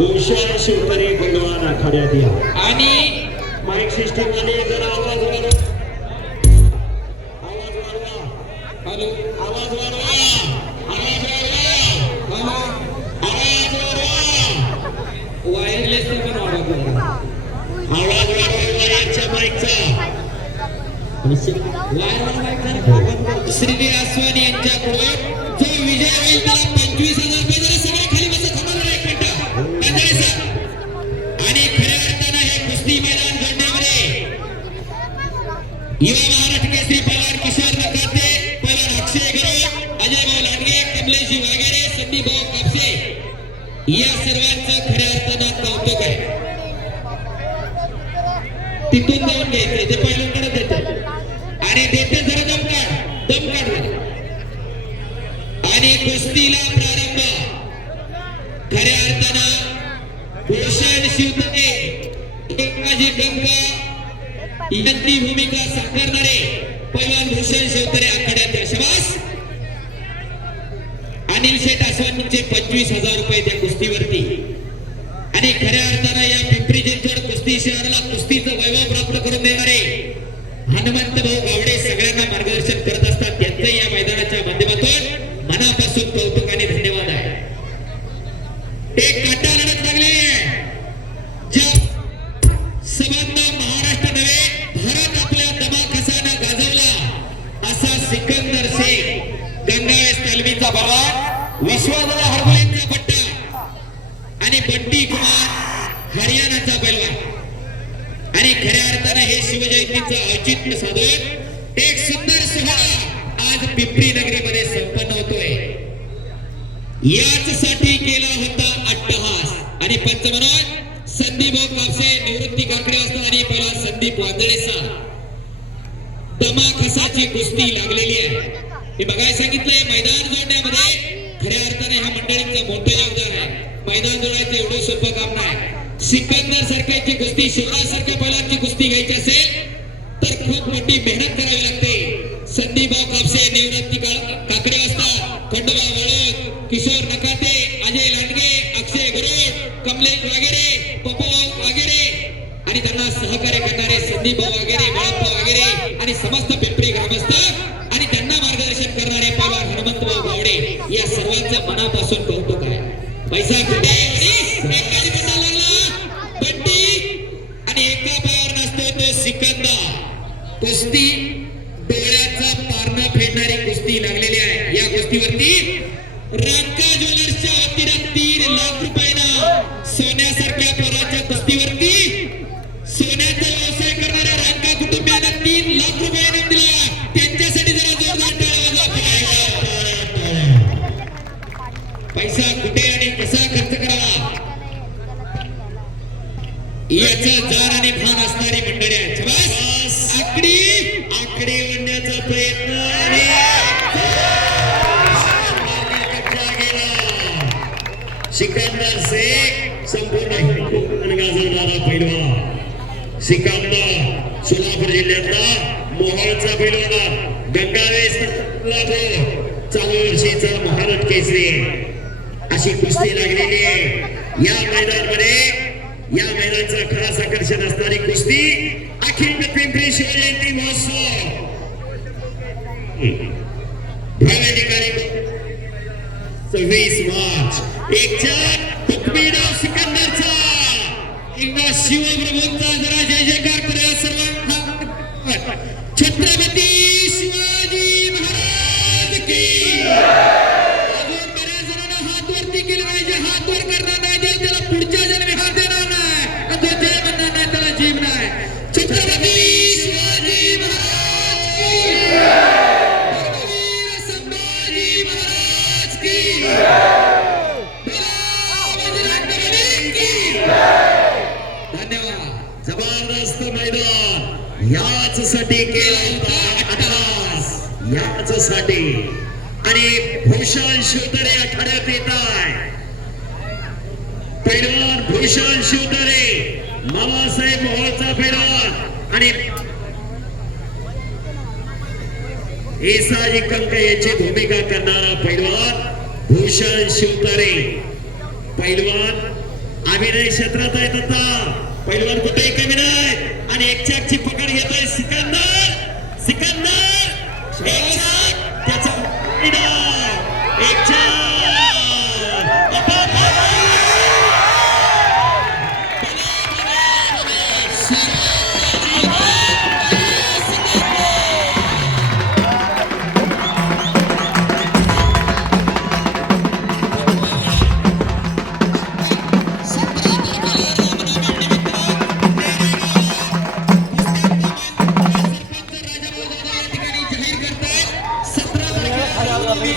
भूषण शिवकरे गंगवान आखाड्यात या आणि माईक सिस्टीममध्ये जरा आवाज वाढवा. आवाज वाढवा. हॅलो आवाज वाढवा. आवाज वाढवा. आवाज वाढवा. वायरलेस पण वाढवतो आवाज वाढवा वायरच्या माईकचा श्री आसवान यांच्याकडून युवा महाराष्ट्र केसरी पवार किशोर नकाते पवार अक्षय गरुड अजय भाऊ लांडगे कमलेशजी वागेरे संदीप भाऊ कापसे या सर्वांचं खऱ्या अर्थानं कौतुक आहे तिथून जाऊन घ्यायचे ते पहिल्यांकडे देते आणि देते जरा दम काढ दम काढ आणि कुस्तीला प्रारंभ खऱ्या अर्थानं भूषण शिवतने एकाजी गंगा यांची भूमिका साकारणारे पैलवान भूषण शिवतरे आखाड्याचे शबास अनिल शेठ आसवानींचे पंचवीस हजार रुपये त्या कुस्तीवरती. आणि खऱ्या अर्थानं या पिंपरी चिंचवड कुस्ती शहराला कुस्तीचं वैभव प्राप्त करून देणारे हनुमंत भाऊ गावडे सगळ्यांना मार्गदर्शन करत असतात. त्यांचं या मैदानाच्या बलवान विश्वासला पट्टा आणि बंटी कुमार हरियाणाचा पैलवान. आणि खऱ्या अर्थाने हे शिवजयंतीचं औचित्य साधून एक सुंदर सोहळा आज पिंपरी नगरीमध्ये संपन्न होतोय. याच साठी केला होता अट्टहास. आणि पंच म्हणून संदीप कापसे निवृत्ती काकडे असतात आणि पहिला संदीप वांदळेचा. तमाखसाची कुस्ती लागलेली आहे. मी बघायला सांगितलंय मैदान जोडण्यामध्ये खऱ्या अर्थाने ह्या मंडळींचं मोठं योगदान आहे. मैदान जोडायचं एवढं सोपं काम नाही. सिकंदर सारख्याची कुस्ती शिवराज सारख्या बैलांची कुस्ती घ्यायची असेल तर खूप मोठी मेहनत करावी लागते. संदीपभाऊ कापसे निवृत्ती काकडे असता खंडोबा वळद किशोर नकाते अजय लांडगे अक्षय गरुड कमलेश वागेरे पप्पू वागेरे आणि त्यांना सहकार्य करणारे संदीप भाऊ या मनापासून कौतुक आहे. पैसा कुठे आणि आणि एका पायावर नसतो तो सिकंदा कुस्ती डोळ्याचा पारणा फेडणारी कुस्ती लागलेली आहे. या कुस्तीवरती रांका ज्वेलर्सच्या वतीनं तीन लाख रुपयानं सोन्यासारख्या पोराच्या कुस्तीवरती पैसा कुठे आणि कसा खर्च करावा? याचं जार आणि भान असणारी मंडळी आहे शाबास. आकडी आकडे म्हणण्याचा प्रयत्न. सिकंदर शेख संपूर्ण गाजवणारा पैलवान. सिकंदर सोलापूर जिल्ह्यातला मोहोळचा पैलवान. गंगावेस चालू वर्षीचा महाराष्ट्र केसरी. अशी कुस्ती लागलेली आहे. या मैदानामध्ये या मैदानाचं खास आकर्षण असणारी कुस्ती अखिल पिंपरी शिवजयंती महोत्सव. सव्वीस मार्च एकच्या हुकमी सिकंदरचा. एकदा शिवप्रभूंचा जरा पुढच्या जन्मी हात देणार नाही जय म्हणणार नाही त्याला जीव नाही. छत्रपती शिवाजी महाराज की वीर संभाजी महाराज की धन्यवाद. जबरदस्त मैदान. याच साठी केला होता याच साठी आणि भूषण शिवतरे आठवड्यात येत आहे. पैलवान भूषण शिवतारे मामासाहेब मोहळचा पैलवान आणि एसाजी कंक याची भूमिका करणारा पैलवान भूषण शिवतारे. पैलवान अभिनय क्षेत्रात आहेत आता. पैलवान कुठेही कमी नाही. आणि एक चाकची पकड घेतोय सिकंदर. सिकंदर एक चाक त्याचा एक चाक.